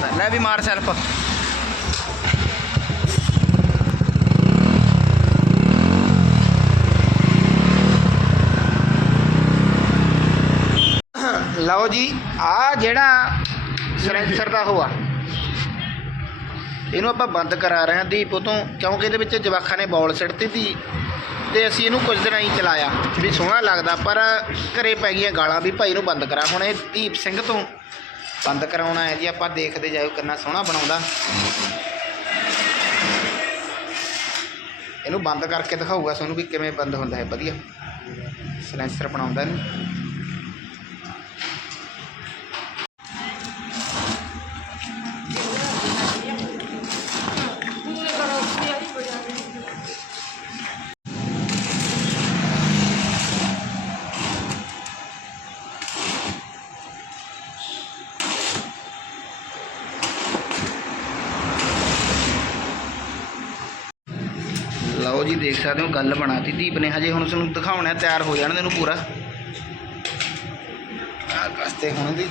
ਬਣਾਤਾ ਲੈ ਵੀ ਮਾਰ ਸੈਲਫ ਲਓ ਜੀ, ਆ ਜਿਹੜਾ ਸਲੈਂਸਰ ਦਾ ਹੋਆ ਇਹਨੂੰ ਆਪਾਂ ਬੰਦ ਕਰਾ ਰਹੇ ਹਾਂ ਦੀਪ ਤੋਂ ਕਿਉਂਕਿ ਇਹਦੇ ਵਿੱਚ ਜਵਾਖਾਂ ਨੇ ਬੌਲ ਸਿੱਟਤੀ ਸੀ ਤੇ ਅਸੀਂ ਇਹਨੂੰ ਕੁਝ ਦਿਨਾਂ ਹੀ ਚਲਾਇਆ। ਵੀ ਸੋਹਣਾ ਲੱਗਦਾ, ਪਰ ਘਰੇ ਪੈ ਗਈਆਂ ਗਾਲਾਂ ਵੀ ਭਾਈ ਨੂੰ ਬੰਦ ਕਰਾ। ਹੁਣ ਇਹ ਦੀਪ ਸਿੰਘ ਤੋਂ ਬੰਦ ਕਰਾਉਣਾ ਹੈ ਜੀ, ਆਪਾਂ ਦੇਖਦੇ ਜਾਓ ਕਿੰਨਾ ਸੋਹਣਾ ਬਣਾਉਂਦਾ। ਇਹਨੂੰ ਬੰਦ ਕਰਕੇ ਦਿਖਾਊਗਾ, ਤੁਹਾਨੂੰ ਵੀ ਕਿਵੇਂ ਬੰਦ ਹੁੰਦਾ ਹੈ, ਵਧੀਆ। ਸਲੈਂਸਰ ਬਣਾਉਂਦਾ ਇਹਨੂੰ। ਲਓ ਜੀ, ਦੇਖ ਸਕਦੇ ਹੋ, ਗੱਲ ਬਣਾਤੀ। ਦੀਪ ਨੇ ਹਜੇ ਹੁਣ ਤੁਹਾਨੂੰ ਦਿਖਾਉਣਾ, ਤਿਆਰ ਹੋ ਜਾਣ ਦੇ ਪੂਰਾ। ਆ ਕਸਤੇ ਹੁਣ ਦੀ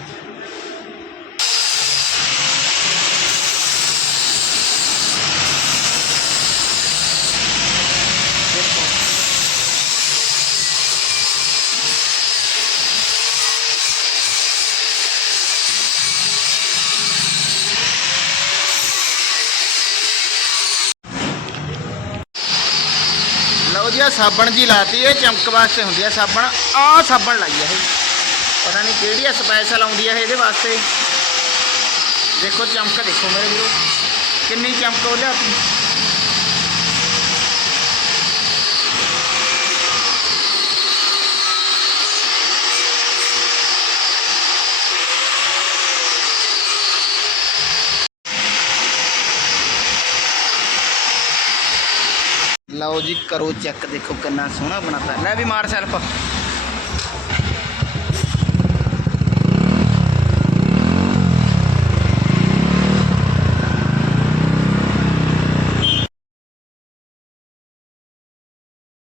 ਆ ਸਾਬਣ ਜੀ ਲਾਤੀ, ਇਹ ਚਮਕ ਵਾਸਤੇ ਹੁੰਦੀ ਆ ਸਾਬਣ। ਆ ਸਾਬਣ ਲਾਈ ਆ ਇਹ। ਪਤਾ ਨਹੀਂ ਕਿਹੜੀ ਆ ਸਪੈਸ਼ਲ ਆਉਂਦੀ ਆ ਇਹਦੇ ਵਾਸਤੇ। ਦੇਖੋ, ਚਮਕ ਦੇਖੋ ਮੇਰੇ ਵੀਰੋ। ਕਿੰਨੀ ਚਮਕ ਉਹ ਲਿਆਤੀ ਲਓ ਜੀ ਕਰੋ ਚੈੱਕ ਦੇਖੋ ਕਿੰਨਾ ਸੋਹਣਾ ਬਣਾਤਾ। ਲੈ ਵੀ ਮਾਰ ਸੈਲਫ